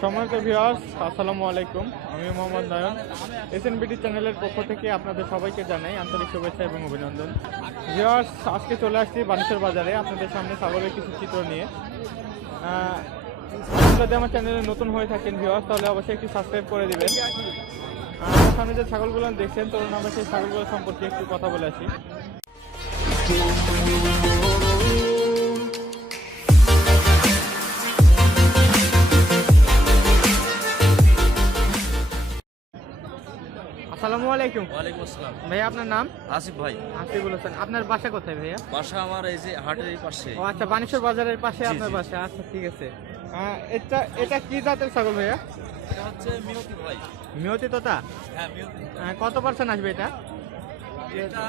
সম্মানিত ভিউয়ার্স, আসসালামু আলাইকুম। আমি মোহাম্মদ নয়ন। এসএনবিটি চ্যানেলের পক্ষ থেকে আপনাদের সবাইকে জানাই আন্তরিক শুভেচ্ছা এবং অভিনন্দন। ভিউয়ার্স, আজকে চলে আসছি বানেশ্বর বাজারে আপনাদের সামনে ছাগলের কিছু চিত্র নিয়ে। যদি আমার চ্যানেলে নতুন হয়ে থাকেন ভিউয়ার্স, তাহলে অবশ্যই একটু সাবস্ক্রাইব করে দিবেন। আমার সামনে যে ছাগলগুলো দেখছেন, তো আমরা সেই ছাগলগুলো সম্পর্কে একটু কথা বলে আসি। আসসালামু আলাইকুম। ওয়ালাইকুম আসসালাম। ভাইয়া, আপনার নাম? আসিফ ভাই। আসিফুল হোসেন। আপনার বাসা কোথায় ভাইয়া? বাসা আমার এই যে হাটের এই পাশে। ও আচ্ছা, বানেশ্বর বাজারের পাশে জি, আপনার জি। বাসা। আচ্ছা, ঠিক আছে। এটা কি জাতের ছাগল ভাইয়া? এটা হচ্ছে মিনতি ভাই। মিয়তি তোতা? হ্যাঁ মিনতি। কত পার্সেন্ট আসবে এটা? এটা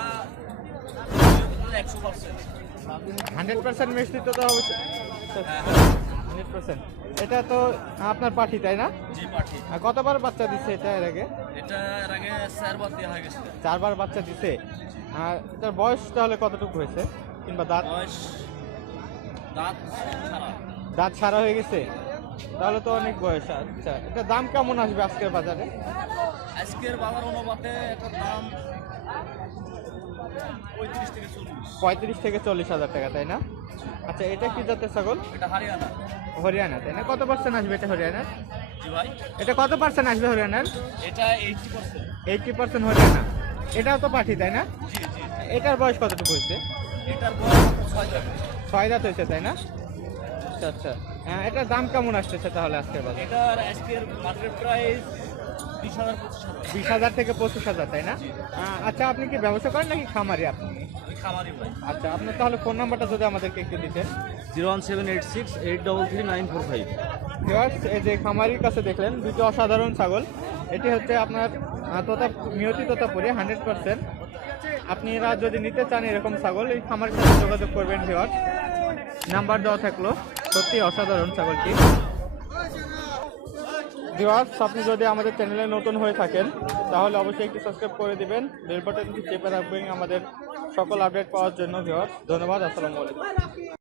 100%। 100% মিষ্টি তোতা হবে? হ্যাঁ 100%। এটা তো আপনার পাঠি, তাই না? জি পাঠি। কতবার বাচ্চা দিচ্ছে এটা এর আগে? এটা এর আগে 4 বার দেওয়া হয়ে গেছে। 4বার বাচ্চা দিছে। আর এটার বয়স তাহলে কতটুকু হয়েছে, কিংবা দাঁত? বয়স দাঁত ছাড়া। দাঁত সারা হয়ে গেছে, তাহলে তো অনেক বয়স। আচ্ছা, এটা দাম কেমন আসবে আজকের বাজারে? আজকের বাজার অনুপাতে এটার দাম 35 থেকে 40। 35 থেকে 40 হাজার টাকা, তাই না? আচ্ছা, এটা কি জাতের ছাগল? এটা হরিয়ানা। হরিয়ানা, তাই না? কত পার্সেন্ট আসবে এটা হরিয়ানার? জি ভাই। এটা কত পার্সেন্ট আসবে হরিয়ানার? এটা 80%। 80% হরিয়ানা। এটাও তো পাঠি, তাই না? জি জি। এটার বয়স কতটুকু হয়েছে? এটার বয়স 6 দাঁত। 6 দাঁত হয়েছে, তাই না? আচ্ছা আচ্ছা। এটার দাম কেমন আসতেছে তাহলে আজকের বাজারে? এটার আজকের মার্কেট প্রাইস 20,000 25,000। 20,000 থেকে 25,000, তাই না? আচ্ছা, আপনি কি ব্যবসা করেন নাকি খামারি আপনি? আমি খামারি ভাই। আচ্ছা, আপনার তাহলে ফোন নাম্বারটা যদি আমাদেরকে একটু দিতেন। 01786833945। ভিউয়ার্স, এই যে খামারির কাছে দেখলেন দুটো অসাধারণ ছাগল। এটি হচ্ছে আপনার মিয়তি তোতাপুরি 100%। আপনারা যদি নিতে চান এরকম ছাগল, এই খামারের সাথে যোগাযোগ করবেন। ভিউয়ার্স, নাম্বার দেওয়া থাকলো। সত্যি অসাধারণ ছাগলটি। ভিউয়ার্স, আপনি যদি আমাদের চ্যানেলে নতুন হয়ে থাকেন, তাহলে অবশ্যই একটু সাবস্ক্রাইব করে দিবেন। বেল বাটনটি চেপে রাখবেন আমাদের সকল আপডেট পাওয়ার জন্য। ভিউয়ার্স, ধন্যবাদ। আসসালামু আলাইকুম।